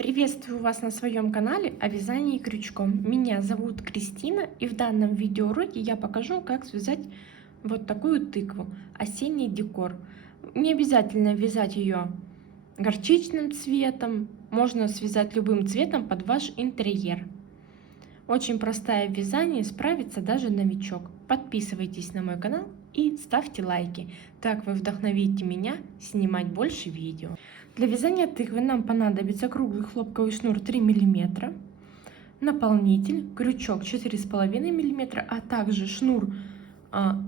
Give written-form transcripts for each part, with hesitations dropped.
Приветствую вас на своем канале о вязании крючком. Меня зовут Кристина, и в данном видеоуроке я покажу, как связать вот такую тыкву, осенний декор. Не обязательно вязать ее горчичным цветом, можно связать любым цветом под ваш интерьер. Очень простая в вязании, справится даже новичок. Подписывайтесь на мой канал и ставьте лайки, так вы вдохновите меня снимать больше видео. Для вязания тыквы нам понадобится круглый хлопковый шнур 3 мм, наполнитель, крючок 4,5 мм, а также шнур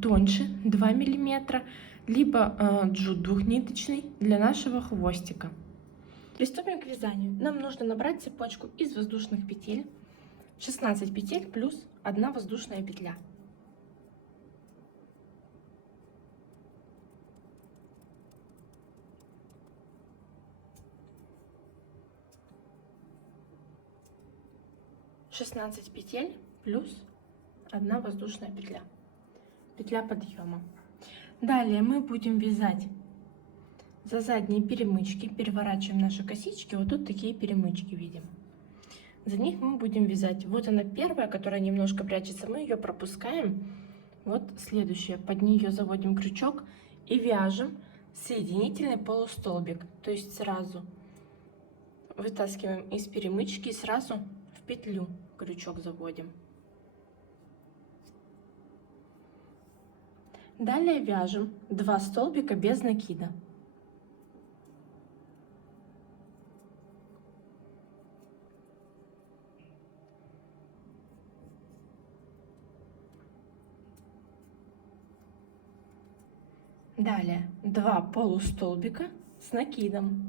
тоньше 2 мм, либо джут двухниточный для нашего хвостика. Приступим к вязанию. Нам нужно набрать цепочку из воздушных петель, 16 петель плюс 1 воздушная петля. Шестнадцать петель плюс 1 воздушная петля, петля подъема. Далее мы будем вязать за задние перемычки, переворачиваем наши косички, вот тут такие перемычки видим. За них мы будем вязать. Вот она первая, которая немножко прячется, мы ее пропускаем. Вот следующая, под нее заводим крючок и вяжем соединительный полустолбик, то есть сразу вытаскиваем из перемычки и сразу в петлю крючок заводим. Далее вяжем 2 столбика без накида. Далее 2 полустолбика с накидом.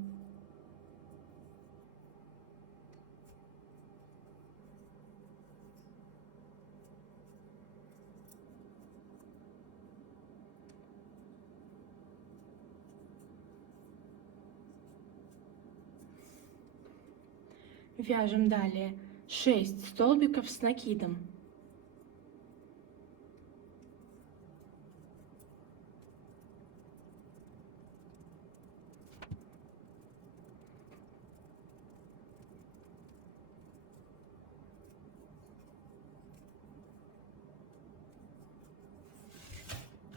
Вяжем далее 6 столбиков с накидом.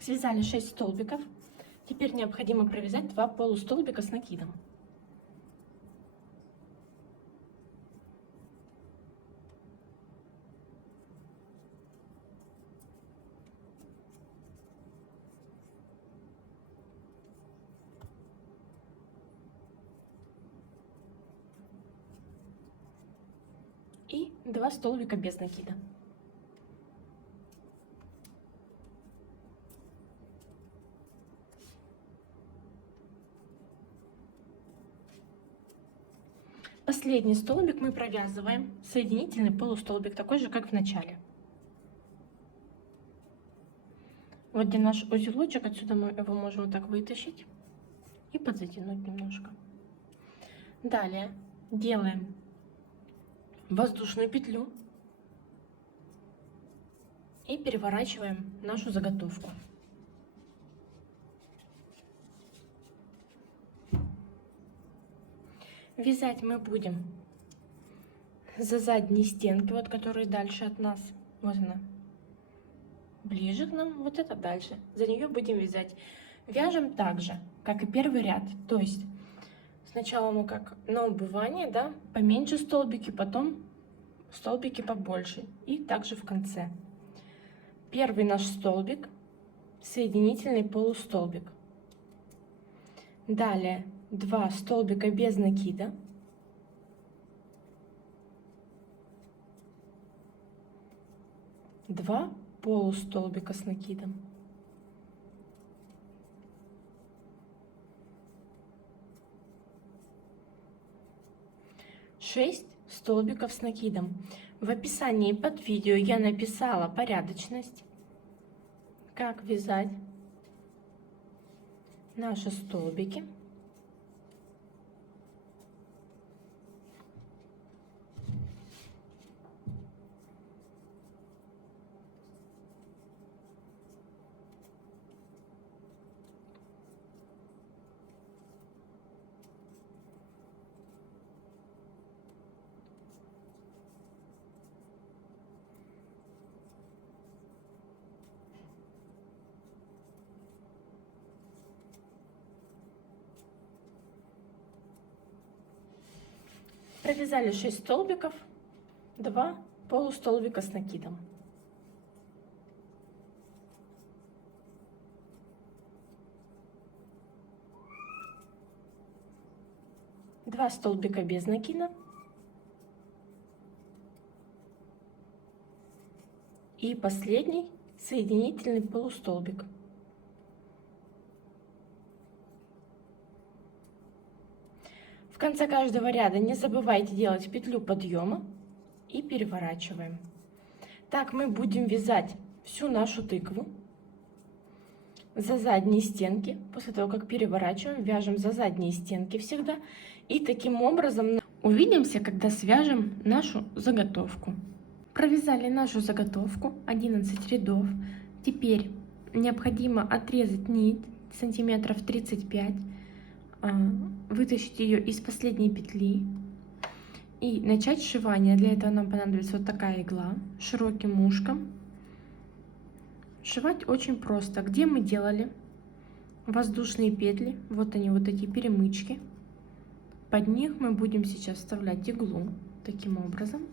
Связали 6 столбиков. Теперь необходимо провязать 2 полустолбика с накидом. И 2 столбика без накида. Последний столбик мы провязываем соединительный полустолбик, такой же, как в начале. Вот где наш узелочек, отсюда мы его можем так вытащить и подзатянуть немножко. Далее делаем воздушную петлю и переворачиваем нашу заготовку. Вязать мы будем за задние стенки, вот которые дальше от нас. Вот она, ближе к нам, вот это дальше. За нее будем вязать. Вяжем так же, как и первый ряд. То есть сначала мы как на убывание, да, поменьше столбики, потом столбики побольше. И также в конце. Первый наш столбик, соединительный полустолбик. Далее 2 столбика без накида. Два полустолбика с накидом. Шесть столбиков с накидом. В описании под видео я написала порядочность, как вязать наши столбики. Провязали 6 столбиков, 2 полустолбика с накидом. Два столбика без накида и последний соединительный полустолбик. В конце каждого ряда не забывайте делать петлю подъема и переворачиваем. Так мы будем вязать всю нашу тыкву. За задние стенки, после того как переворачиваем, вяжем за задние стенки всегда. И таким образом увидимся, когда свяжем нашу заготовку. Провязали нашу заготовку 11 рядов. Теперь необходимо отрезать нить сантиметров 35, вытащить ее из последней петли и начать сшивание. Для этого нам понадобится вот такая игла с широким ушком. Сшивать очень просто. Где мы делали воздушные петли, вот они, вот эти перемычки. Под них мы будем сейчас вставлять иглу таким образом.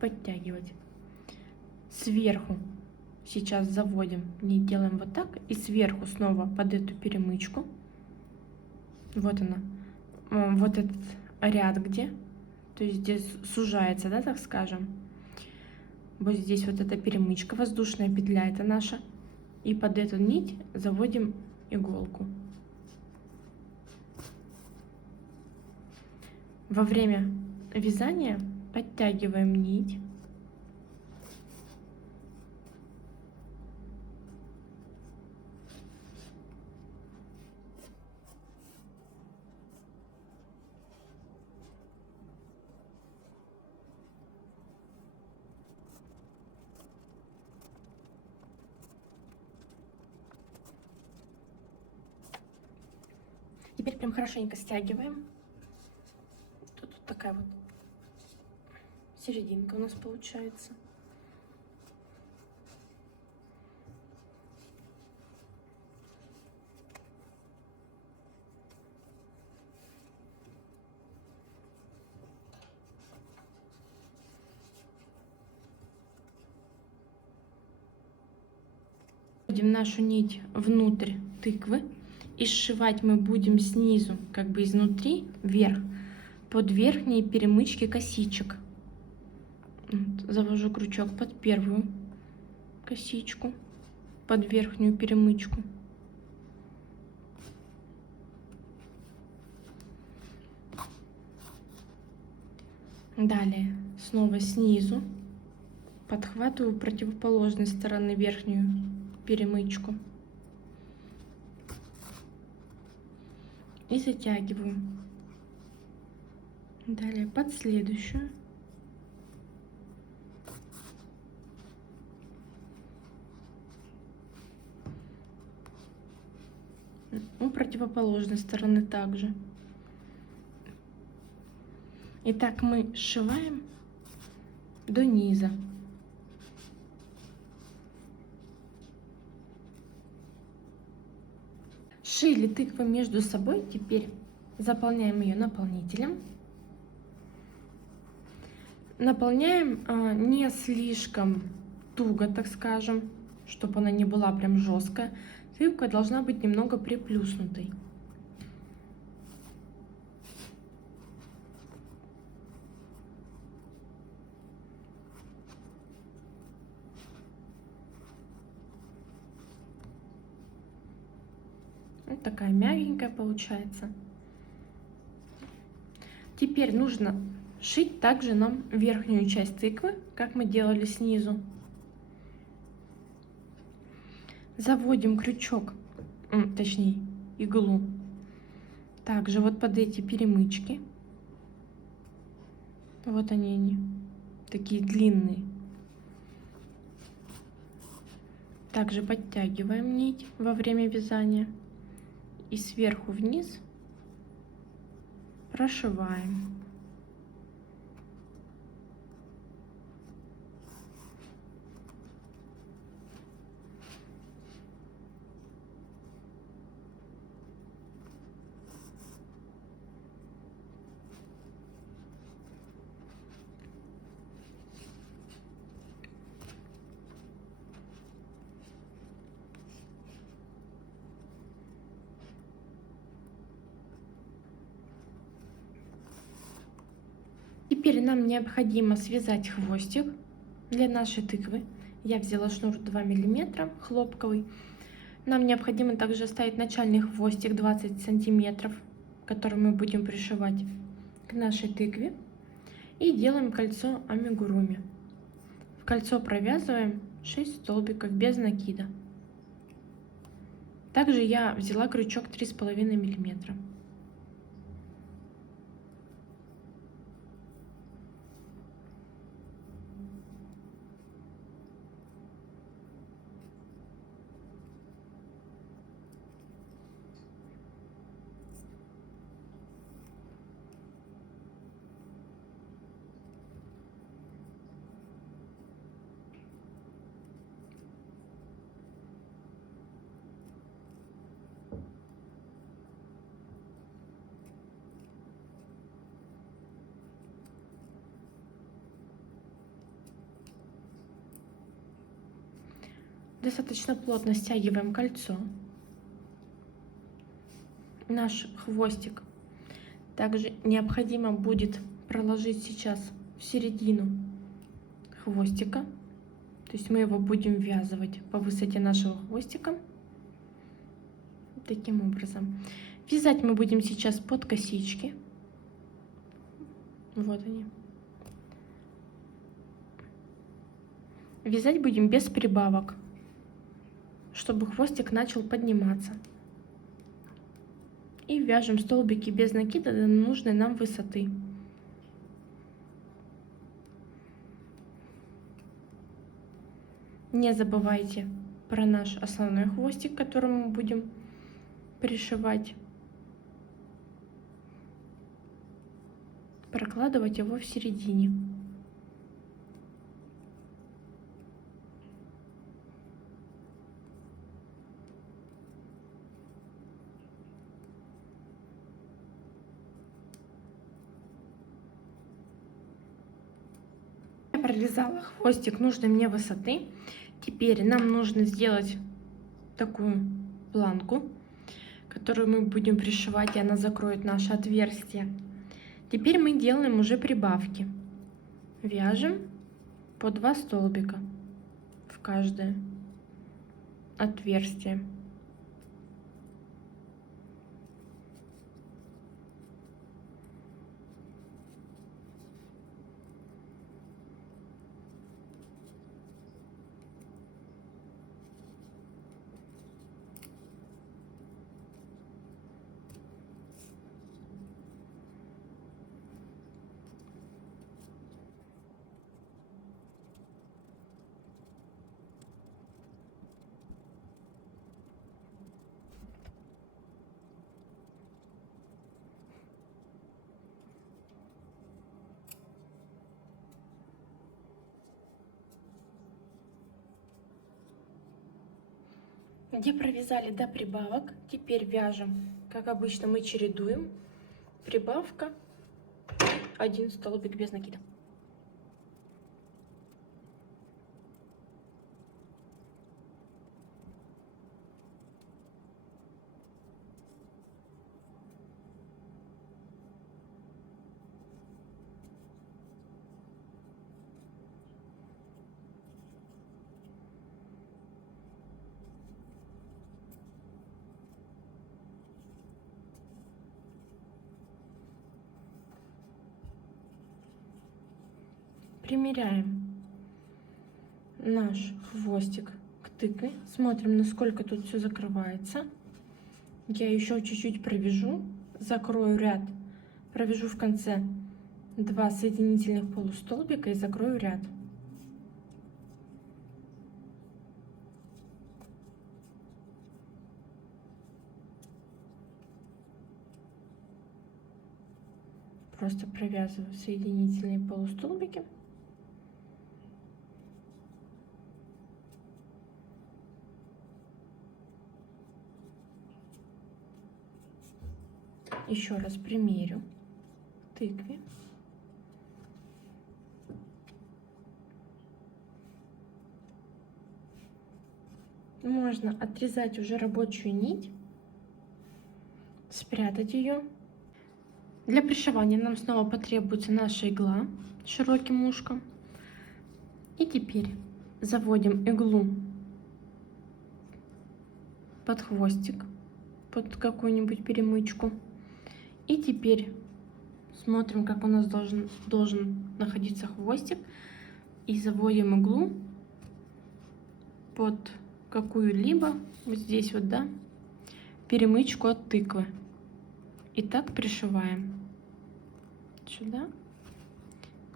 Подтягивать. Сверху сейчас заводим, не делаем вот так, и сверху снова под эту перемычку. Вот она, вот этот ряд где, то есть здесь сужается, да, так скажем. Вот здесь вот эта перемычка, воздушная петля, это наша. И под эту нить заводим иголку. Во время вязания подтягиваем нить. Теперь прям хорошенько стягиваем. Тут вот такая вот серединка у нас получается. Вводим нашу нить внутрь тыквы. И сшивать мы будем снизу, как бы изнутри, вверх, под верхние перемычки косичек. Вот, завожу крючок под первую косичку, под верхнюю перемычку. Далее снова снизу подхватываю противоположной стороны верхнюю перемычку. И затягиваю. Далее под следующую. У противоположной стороны также. И так мы сшиваем до низа. Сшили тыквы между собой, теперь заполняем ее наполнителем. Наполняем не слишком туго, так скажем, чтобы она не была прям жесткая. Тыква должна быть немного приплюснутой. Вот такая мягенькая получается. Теперь нужно шить также нам верхнюю часть тыквы, как мы делали снизу. Заводим крючок, точнее иглу, также вот под эти перемычки. Вот они такие длинные. Также подтягиваем нить во время вязания и сверху вниз прошиваем. Теперь нам необходимо связать хвостик для нашей тыквы. Я взяла шнур 2 мм хлопковый. Нам необходимо также оставить начальный хвостик 20 сантиметров, который мы будем пришивать к нашей тыкве. И делаем кольцо амигуруми. В кольцо провязываем 6 столбиков без накида. Также я взяла крючок 3,5 мм. Достаточно плотно стягиваем кольцо. Наш хвостик также необходимо будет проложить сейчас в середину хвостика. То есть мы его будем ввязывать по высоте нашего хвостика. Таким образом. Вязать мы будем сейчас под косички. Вот они. Вязать будем без прибавок, чтобы хвостик начал подниматься. И вяжем столбики без накида до нужной нам высоты. Не забывайте про наш основной хвостик, который мы будем пришивать. Прокладывать его в середине. Я провязала хвостик нужной мне высоты. Теперь нам нужно сделать такую планку, которую мы будем пришивать, и она закроет наше отверстие. Теперь мы делаем уже прибавки. Вяжем по 2 столбика в каждое отверстие. Где провязали до прибавок, теперь вяжем, как обычно мы чередуем, прибавка, 1 столбик без накида. Примеряем наш хвостик к тыкве, смотрим, насколько тут все закрывается. Я еще чуть-чуть провяжу, закрою ряд, провяжу в конце 2 соединительных полустолбика и закрою ряд. Просто провязываю соединительные полустолбики. Еще раз примерю к тыкве. Можно отрезать уже рабочую нить, спрятать ее. Для пришивания нам снова потребуется наша игла с широким ушком. И теперь заводим иглу под хвостик, под какую-нибудь перемычку. И теперь смотрим, как у нас должен находиться хвостик. И заводим иглу под какую-либо, вот здесь вот, да, перемычку от тыквы. И так пришиваем сюда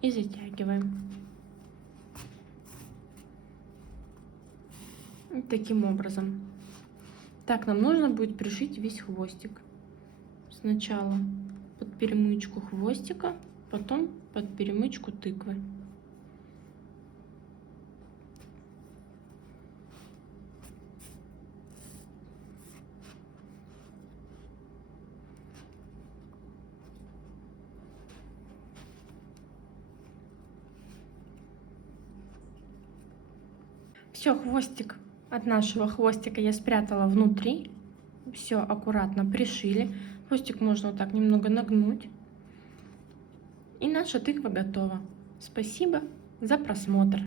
и затягиваем. Вот таким образом. Так нам нужно будет пришить весь хвостик. Сначала под перемычку хвостика, потом под перемычку тыквы. Все, хвостик от нашего хвостика я спрятала внутри. Все аккуратно пришили. Хвостик можно вот так немного нагнуть. И наша тыква готова. Спасибо за просмотр.